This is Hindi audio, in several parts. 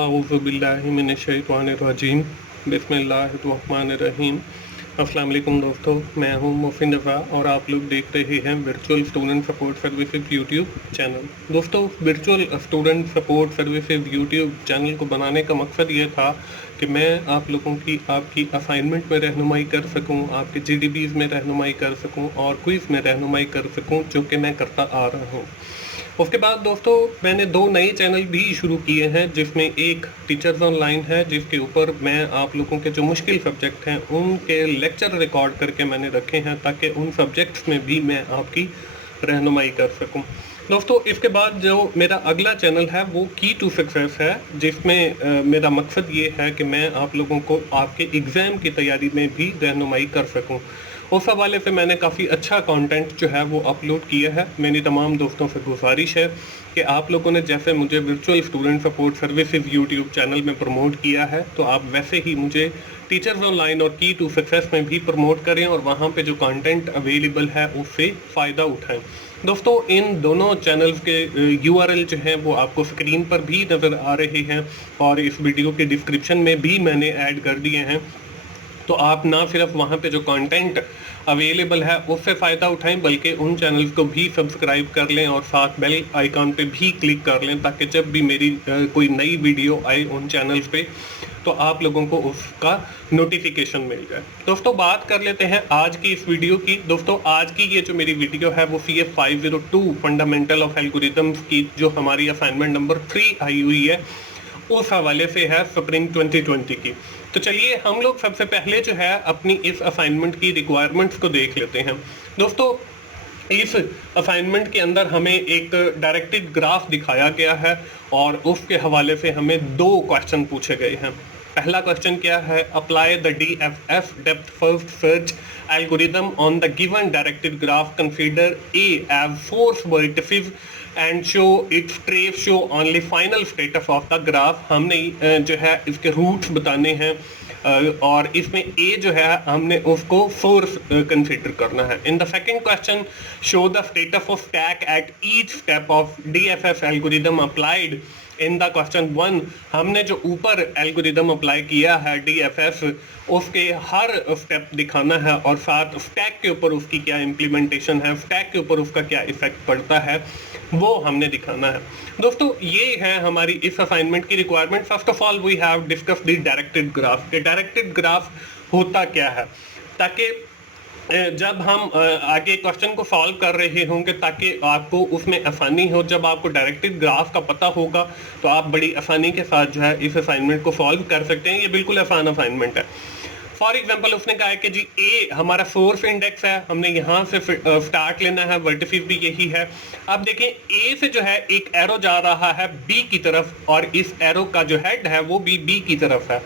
औज़ुबिल्लाहिमिनश्शैतानिर्रजीम बिस्मिल्लाहिर्रहमानिर्रहीम। अस्सलाम वालेकुम दोस्तों, मैं हूं मोहसिन रज़ा और आप लोग देख रहे हैं virtual student support services YouTube channel. दोस्तों, virtual student support services YouTube channel को बनाने का मकसद ये था कि मैं आप लोगों की आपकी असाइनमेंट में रहनुमाई कर सकूं, आपके जीडीबीज़ में रहनुमाई कर सकूं और क्विज़ में रहनुमाई कर सकूं, जो कि मैं करता आ रहा हूं। उसके बाद दोस्तों, मैंने 2 नए चैनल भी शुरू किए हैं, जिसमें एक टीचर्स ऑनलाइन है, जिसके ऊपर मैं आप लोगों के जो मुश्किल सब्जेक्ट हैं उनके लेक्चर रिकॉर्ड करके मैंने रखे हैं, ताकि उन सब्जेक्ट्स में भी मैं आपकी रहनुमाई कर सकूं। दोस्तों, इसके बाद जो मेरा अगला चैनल है वो की टू सक्सेस है, जिसमें मेरा मकसद ये है कि मैं आप लोगों को आपके एग्ज़ाम की तैयारी में भी रहनुमाई कर सकूं। उस हवाले से मैंने काफ़ी अच्छा कंटेंट जो है वो अपलोड किया है। मेरी तमाम दोस्तों से गुजारिश है कि आप लोगों ने जैसे मुझे virtual student support services YouTube channel में प्रमोट किया है, तो आप वैसे ही मुझे टीचर्स ऑनलाइन और की टू सक्सेस में भी प्रमोट करें और वहाँ पे जो कंटेंट अवेलेबल है उससे फ़ायदा उठाएं। दोस्तों, इन दोनों चैनल्स के यूआरएल जो हैं वो आपको स्क्रीन पर भी नज़र आ रहे हैं और इस वीडियो के डिस्क्रिप्शन में भी मैंने ऐड कर दिए हैं। तो आप ना सिर्फ वहाँ पे जो कंटेंट अवेलेबल है उससे फ़ायदा उठाएं, बल्कि उन चैनल्स को भी सब्सक्राइब कर लें और साथ बेल आइकॉन पे भी क्लिक कर लें, ताकि जब भी मेरी कोई नई वीडियो आए उन चैनल्स पे तो आप लोगों को उसका नोटिफिकेशन मिल जाए। दोस्तों, बात कर लेते हैं आज की इस वीडियो की। दोस्तों, आज की ये जो मेरी वीडियो है वो CF 502 फंडामेंटल ऑफ एल्गोरिथम्स की जो हमारी असाइनमेंट नंबर 3 आई हुई है, उस हवाले से है स्प्रिंग 2020 की। तो चलिए हम लोग सबसे पहले जो है अपनी इस असाइनमेंट की रिक्वायरमेंट्स को देख लेते हैं। दोस्तों, इस असाइनमेंट के अंदर हमें एक डायरेक्टेड ग्राफ दिखाया गया है और उसके हवाले से हमें 2 क्वेश्चन पूछे गए हैं। पहला क्वेश्चन क्या है? Apply the DFS depth first search algorithm on the given directed graph, consider A as source vertices and show its trace show only final status of the graph. हमने जो है इसके रूट्स बताने हैं और इसमें ए जो है हमने उसको सोर्स कंसीडर करना है। In the second question, show the status of stack at each step of DFS algorithm applied. In the question 1 हमने जो ऊपर एल्गोरिथम अप्लाई किया है DFS, उसके हर स्टेप दिखाना है और साथ स्टैक के ऊपर उसकी क्या इम्प्लीमेंटेशन है, स्टैक के ऊपर उसका क्या इफेक्ट पड़ता है, वो हमने दिखाना है। दोस्तों, ये है हमारी इस असाइनमेंट की requirement. First of all we have discuss the directed graph. के डायरेक्टेड ग्राफ होता क्या है, ताकि जब हम आगे क्वेश्चन को सॉल्व कर रहे होंगे ताकि आपको उसमें आसानी हो। जब आपको डायरेक्टेड ग्राफ का पता होगा तो आप बड़ी आसानी के साथ जो है इस असाइनमेंट को सॉल्व कर सकते हैं। ये बिल्कुल आसान असाइनमेंट है। फॉर एग्जाम्पल, उसने कहा है कि जी ए हमारा सोर्स इंडेक्स है, हमने यहाँ से स्टार्ट लेना है, वर्टिसेस भी यही है। अब देखें, ए से जो है एक एरो जा रहा है बी की तरफ और इस एरो का जो हेड है वो भी बी की तरफ है।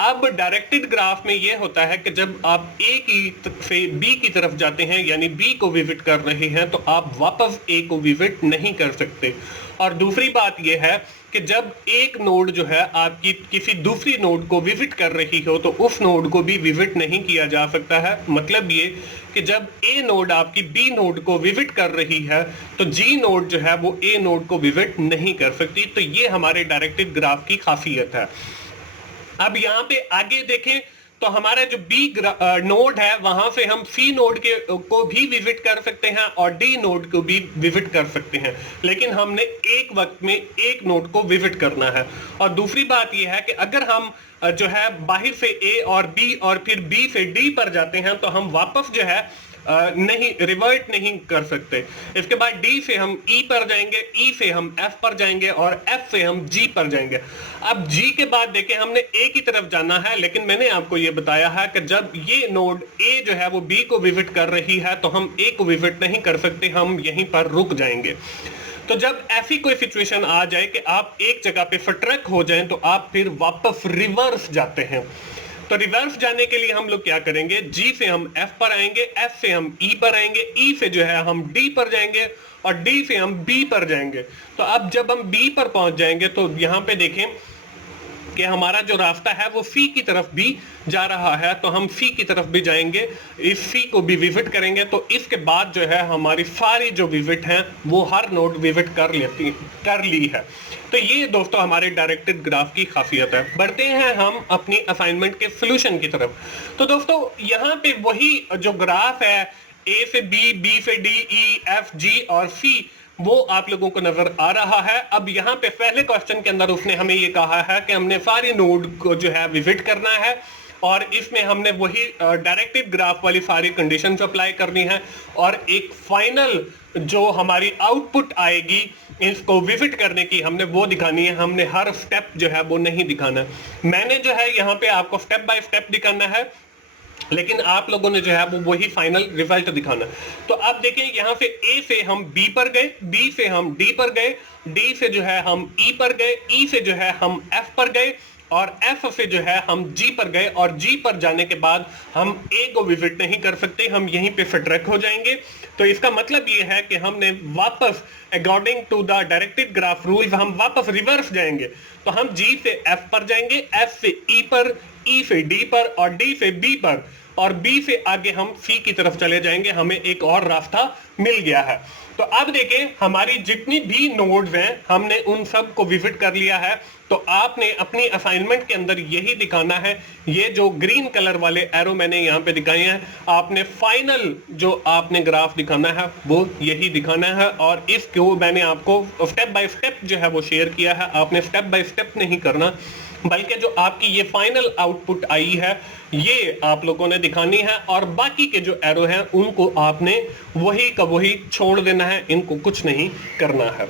अब डायरेक्टेड ग्राफ में ये होता है कि जब आप ए की से बी की तरफ जाते हैं, यानी बी को विजिट कर रहे हैं, तो आप वापस ए को विजिट नहीं कर सकते। और दूसरी बात यह है कि जब एक नोड जो है आपकी किसी दूसरी नोड को विजिट कर रही हो तो उस नोड को भी विजिट नहीं किया जा सकता है। मतलब ये कि जब ए नोड आपकी बी नोड को विजिट कर रही है तो जी नोड जो है वो ए नोड को विजिट नहीं कर सकती। तो ये हमारे डायरेक्टेड ग्राफ की खासियत है। अब यहाँ पे आगे देखें तो हमारा जो बी नोड है वहां से हम सी नोड के को भी विजिट कर सकते हैं और डी नोड को भी विजिट कर सकते हैं, लेकिन हमने एक वक्त में एक नोड को विजिट करना है। और दूसरी बात यह है कि अगर हम जो है बाहर से ए और बी और फिर बी से डी पर जाते हैं तो हम वापस जो है नहीं रिवर्ट नहीं कर सकते। इसके बाद डी से हम ई पर जाएंगे, ई से हम एफ पर जाएंगे और एफ से हम जी पर जाएंगे। अब जी के बाद देखें, हमने ए की तरफ जाना है, लेकिन मैंने आपको ये बताया है कि जब ये नोड ए जो है वो बी को विजिट कर रही है तो हम ए को विजिट नहीं कर सकते, हम यहीं पर रुक जाएंगे। तो जब ऐसी कोई सिचुएशन आ जाए कि आप एक जगह पे स्ट्रक हो जाएं तो आप फिर वापस रिवर्स जाते हैं। तो रिवर्स जाने के लिए हम लोग क्या करेंगे? जी से हम एफ पर आएंगे, एफ से हम ई पर आएंगे, ई से जो है हम डी पर जाएंगे और डी से हम बी पर जाएंगे। तो अब जब हम बी पर पहुंच जाएंगे तो यहाँ पे देखें कि हमारा जो रास्ता है वो सी की तरफ भी जा रहा है, तो हम सी की तरफ भी जाएंगे, इस सी को भी विजिट करेंगे। तो इसके बाद जो है हमारी सारी जो विजिट हैं वो हर नोड विजिट कर ली है। तो ये दोस्तों हमारे डायरेक्टेड ग्राफ की खासियत है। बढ़ते हैं हम अपनी असाइनमेंट के सोल्यूशन की तरफ। तो दोस्तों यहाँ पे वही जो ग्राफ है ए से बी, बी से डी, ई, एफ, जी और सी, वो आप लोगों को नजर आ रहा है। अब यहाँ पे पहले क्वेश्चन के अंदर उसने हमें ये कहा है कि हमने सारी नोड को जो है विजिट करना है और इसमें हमने वही डायरेक्टेड ग्राफ वाली सारी कंडीशंस अप्लाई करनी है और एक फाइनल जो हमारी आउटपुट आएगी इसको विजिट करने की हमने वो दिखानी है। हमने हर स्टेप जो है वो नहीं दिखाना। मैंने जो है यहाँ पे आपको स्टेप बाय स्टेप दिखाना है, लेकिन आप लोगों ने जो है वो वही फाइनल रिजल्ट दिखाना। तो अब देखें यहाँ से ए से हम बी पर गए, बी से हम डी पर गए, डी से जो है हम ई पर गए, ई से जो है हम एफ पर गए और एफ से जो है हम जी पर गए और जी पर जाने के बाद हम ए को विजिट नहीं कर सकते, हम यहीं पे स्ट्रक हो जाएंगे। तो इसका मतलब ये है कि हमने वापस according to the directed graph rules हम वापस रिवर्स जाएंगे। तो हम जी से एफ पर जाएंगे, एफ से ई पर, ई से डी पर और डी से बी पर और बी से आगे हम सी की तरफ चले जाएंगे। हमें एक और रास्ता मिल गया है। तो अब देखें हमारी जितनी भी नोड्स हैं हमने उन सब को विजिट कर लिया है। तो आपने अपनी असाइनमेंट के अंदर यही दिखाना है, ये जो ग्रीन कलर वाले एरो मैंने यहाँ पे दिखाए हैं, आपने फाइनल जो आपने ग्राफ दिखाना है वो यही दिखाना है और इसको मैंने आपको स्टेप बाय स्टेप जो है वो शेयर किया है। आपने स्टेप बाय स्टेप नहीं करना, बल्कि जो आपकी ये फाइनल आउटपुट आई है ये आप लोगों ने दिखानी है और बाकी के जो एरो हैं उनको आपने वही का वही छोड़ देना है, इनको कुछ नहीं करना है।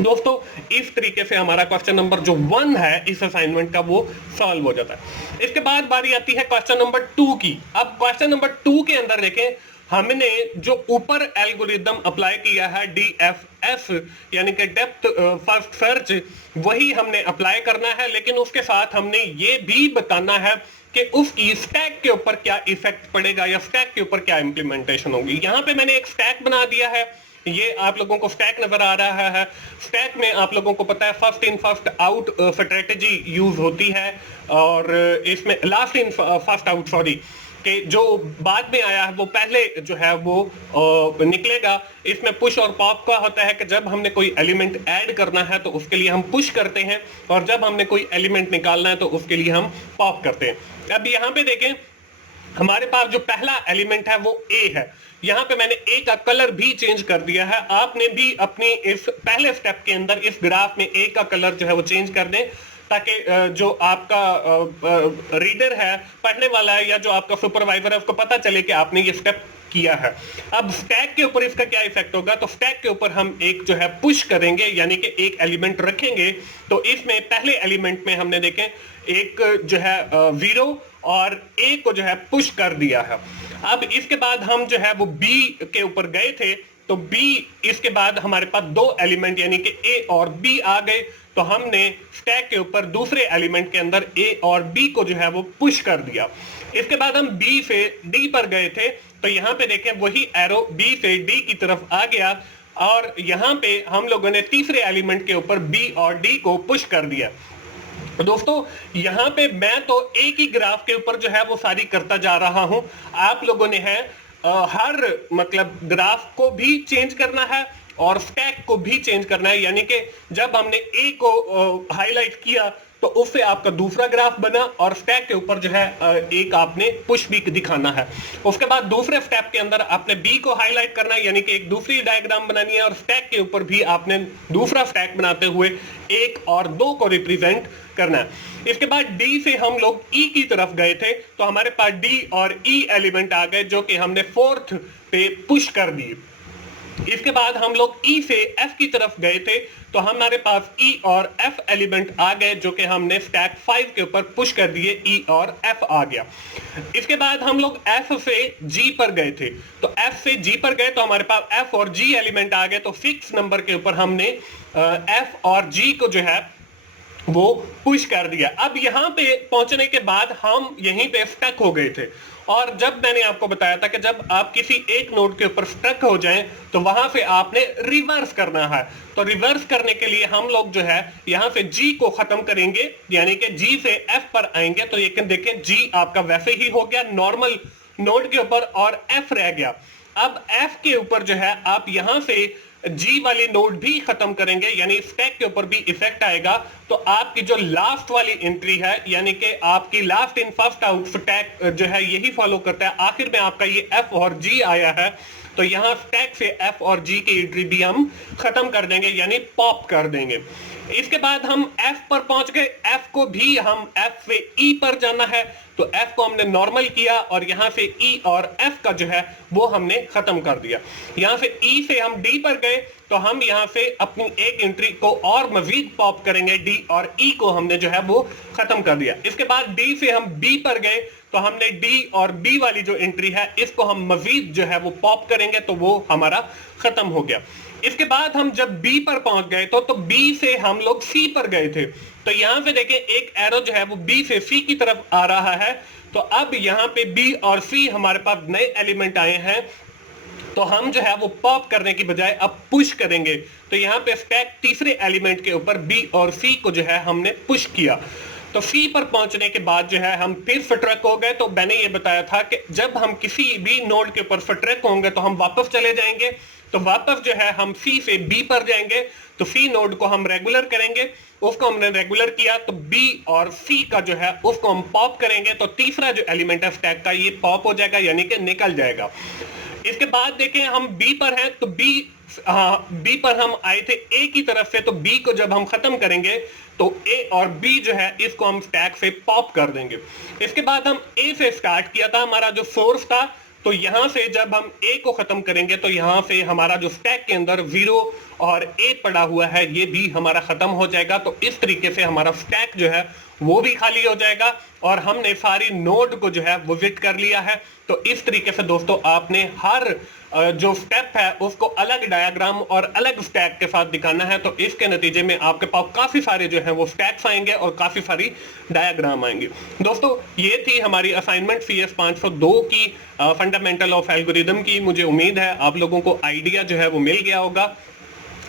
दोस्तों इस तरीके से हमारा क्वेश्चन नंबर जो 1 है इस असाइनमेंट का वो सॉल्व हो जाता है। इसके बाद बारी आती है क्वेश्चन नंबर 2 की। अब क्वेश्चन नंबर 2 के अंदर देखें हमने जो ऊपर एल्गोरिदम अप्लाई किया है DFS यानी कि डेप्थ फर्स्ट सर्च, वही हमने अप्लाई करना है, लेकिन उसके साथ हमने ये भी बताना है कि उसकी स्टैक के ऊपर क्या इफेक्ट पड़ेगा या स्टैक के ऊपर क्या इंप्लीमेंटेशन होगी। यहाँ पे मैंने एक स्टैक बना दिया है, ये आप लोगों को स्टैक नजर आ रहा है। स्टैक में आप लोगों को पता है first in first out strategy use होती है और इसमें last in first out sorry कि जो बाद में आया है वो पहले जो है वो निकलेगा। इसमें पुश और पॉप का होता है कि जब हमने कोई एलिमेंट ऐड करना है तो उसके लिए हम पुश करते हैं और जब हमने कोई एलिमेंट निकालना है तो उसके लिए हम पॉप करते हैं। अब यहाँ पे देखें हमारे पास जो पहला एलिमेंट है वो ए है। यहाँ पे मैंने ए का कलर भी चेंज कर दिया है। आपने भी अपनी इस पहले स्टेप के अंदर इस ग्राफ में ए का कलर जो है वो चेंज कर दें ताकि जो आपका रीडर है, पढ़ने वाला है या जो आपका सुपरवाइजर है उसको पता चले कि आपने ये स्टेप किया है। अब स्टैक के ऊपर इसका क्या इफेक्ट होगा, तो स्टैक के ऊपर हम एक जो है पुश करेंगे यानी कि एक एलिमेंट रखेंगे। तो इसमें पहले एलिमेंट में हमने देखें एक जो है 0 और ए को जो है पुश कर दिया है। अब इसके बाद हम जो है वो बी के ऊपर गए थे, तो बी इसके बाद हमारे पास 2 एलिमेंट यानी कि ए और बी आ गए। तो हमने स्टैक के ऊपर दूसरे एलिमेंट के अंदर ए और बी को जो है वो पुश कर दिया। इसके बाद हम बी से डी पर गए थे, तो यहाँ पे देखें वही एरो बी से डी की तरफ आ गया और यहाँ पे हम लोगों ने तीसरे एलिमेंट के ऊपर बी और डी को पुश कर दिया। दोस्तों यहाँ पे मैं तो एक ही ग्राफ के ऊपर जो है वो सारी करता जा रहा हूं, आप लोगों ने है हर मतलब ग्राफ को भी चेंज करना है और स्टैक को भी चेंज करना है। यानी कि जब हमने ए को हाईलाइट किया तो उससे आपका दूसरा ग्राफ बना और स्टैक के ऊपर जो है एक आपने पुश भी दिखाना है। उसके बाद दूसरे स्टेप के अंदर आपने बी को हाईलाइट करना है यानी कि एक दूसरी डायग्राम बनानी है और स्टैक के ऊपर भी आपने दूसरा स्टैक बनाते हुए 1 और 2 को रिप्रेजेंट करना है। इसके बाद डी से हम लोग ई की तरफ गए थे, तो हमारे पास डी और ई एलिमेंट आ गए जो कि हमने 4th पे पुश कर दिए। इसके बाद हम लोग ई से एफ की तरफ गए थे, तो हमारे पास ई और एफ एलिमेंट आ गए जो कि हमने स्टैक 5 के ऊपर पुश कर दिए, ई और एफ आ गया। इसके बाद हम लोग एफ से जी पर गए थे, तो एफ से जी पर गए तो हमारे पास एफ और जी एलिमेंट आ गए। तो 6 नंबर के ऊपर हमने एफ और जी को जो है वो पुश कर दिया। अब यहां पे पहुंचने के बाद हम यहीं पे स्टक हो गए थे, और जब मैंने आपको बताया था कि जब आप किसी एक नोड के ऊपर स्टक हो जाएं तो वहां से आपने रिवर्स करना है। तो रिवर्स करने के लिए हम लोग जो है यहां से G को खत्म करेंगे, यानी कि G से F पर आएंगे। तो ये देखें G आपका वैसे ही हो गया नॉर्मल नोड के ऊपर और F रह गया। अब F के ऊपर जो है आप यहां से G वाली नोड भी खत्म करेंगे, यानी स्टैक के ऊपर भी इफेक्ट आएगा। तो आपकी जो लास्ट वाली एंट्री है, यानी कि आपकी last in first out stack जो है यही फॉलो करता है। आखिर में आपका ये F और G आया है, तो यहां स्टैक से F और G की एंट्री भी हम खत्म कर देंगे, यानी पॉप कर देंगे। इसके बाद हम F पर पहुंच गए। F को भी हम F से E पर जाना है, तो F को हमने नॉर्मल किया और यहां से E और F का जो है वो हमने खत्म कर दिया। यहां से E से हम D पर गए, तो हम यहां से अपनी एक एंट्री को और मजीद पॉप करेंगे। D और E को हमने जो है वो खत्म कर दिया। इसके बाद D से हम B पर गए, तो हमने D और B वाली जो एंट्री है इसको हम मजीद जो है वो पॉप करेंगे, तो वो हमारा खत्म हो गया। इसके बाद हम जब B पर पहुंच गए तो B से हम लोग C पर गए थे। तो यहां से देखें एक एरो जो है वो B से C की तरफ आ रहा है। तो अब यहां पे B और C हमारे पास नए एलिमेंट आए हैं, तो हम जो है वो पॉप करने की बजाय अब पुश करेंगे। तो यहां पे स्टैक तीसरे एलिमेंट के ऊपर B और C को जो है हमने पुश किया। तो C पर पहुंचने के बाद जो है हम फिर फट्रक हो गए। तो मैंने ये बताया था कि जब हम किसी भी नोड के ऊपर फट्रक होंगे तो हम वापस चले जाएंगे। तो वापस जो है हम C से B पर जाएंगे, तो C नोड को हम रेगुलर करेंगे। उसको हमने रेगुलर किया तो B और C का जो है उसको हम पॉप करेंगे, तो तीसरा जो एलिमेंट है स्टैक का ये पॉप हो जाएगा, यानी कि निकल जाएगा। इसके बाद देखें हम B पर हैं, तो B पर हम आए थे A की तरफ से, तो B को जब हम खत्म करेंगे तो A और B जो है इसको हम स्टैक से पॉप कर देंगे। इसके बाद हम A से स्टार्ट किया था, हमारा जो सोर्स था, तो यहां से जब हम A को खत्म करेंगे तो यहां से हमारा जो स्टैक के अंदर 0 और A पड़ा हुआ है ये भी हमारा खत्म हो जाएगा। तो इस तरीके से हमारा स्टैक जो है वो भी खाली हो जाएगा और हमने सारी नोड को जो है वो विजिट कर लिया है। तो इस तरीके से दोस्तों आपने हर जो स्टेप है उसको अलग डायग्राम और अलग स्टैक के साथ दिखाना है। तो इसके नतीजे में आपके पास काफी सारे जो है वो स्टैक्स आएंगे और काफी सारी डायग्राम आएंगे। दोस्तों ये थी हमारी असाइनमेंट CS 502 की फंडामेंटल ऑफ एल्गोरिदम की। मुझे उम्मीद है आप लोगों को आइडिया जो है वो मिल गया होगा।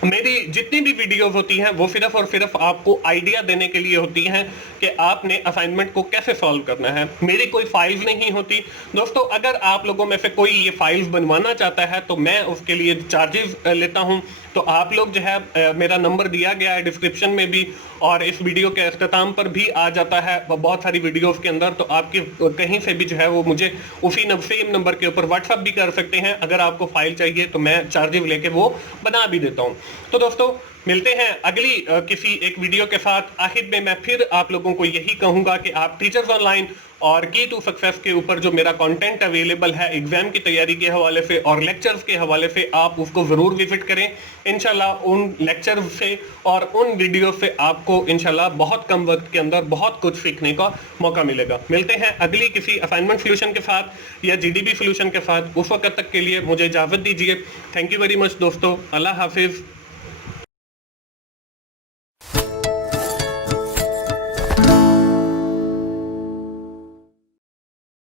मेरी जितनी भी वीडियोस होती हैं वो सिर्फ और सिर्फ आपको आइडिया देने के लिए होती हैं कि आपने असाइनमेंट को कैसे सॉल्व करना है। मेरी कोई फाइल्स नहीं होती दोस्तों। अगर आप लोगों में से कोई ये फाइल्स बनवाना चाहता है तो मैं उसके लिए चार्जेस लेता हूं। तो आप लोग जो है मेरा नंबर दिया गया है डिस्क्रिप्शन में भी, और इस वीडियो के अख्ताम पर भी आ जाता है बहुत सारी वीडियोस के अंदर। तो आपकी कहीं से भी जो है वो मुझे उसी सेम नंबर के ऊपर व्हाट्सअप भी कर सकते हैं। अगर आपको फाइल चाहिए तो मैं चार्जेस लेके वो बना भी देता हूँ। तो दोस्तों मिलते हैं अगली किसी एक वीडियो के साथ। आखिर में मैं फिर आप लोगों को यही कहूंगा कि आप टीचर्स ऑनलाइन और की टू सक्सेस के ऊपर जो मेरा कंटेंट अवेलेबल है एग्जाम की तैयारी के हवाले से और लेक्चर्स के हवाले से, आप उसको जरूर विजिट करें। इंशाल्लाह उन लेक्चर्स से और उन वीडियो से आपको इंशाल्लाह बहुत कम वक्त के अंदर बहुत कुछ सीखने का मौका मिलेगा। मिलते हैं अगली किसी असाइनमेंट सोल्यूशन के साथ या GDB सोल्यूशन के साथ। उस वक्त तक के लिए मुझे इजाजत दीजिए। थैंक यू वेरी मच दोस्तों। अल्लाह हाफिज।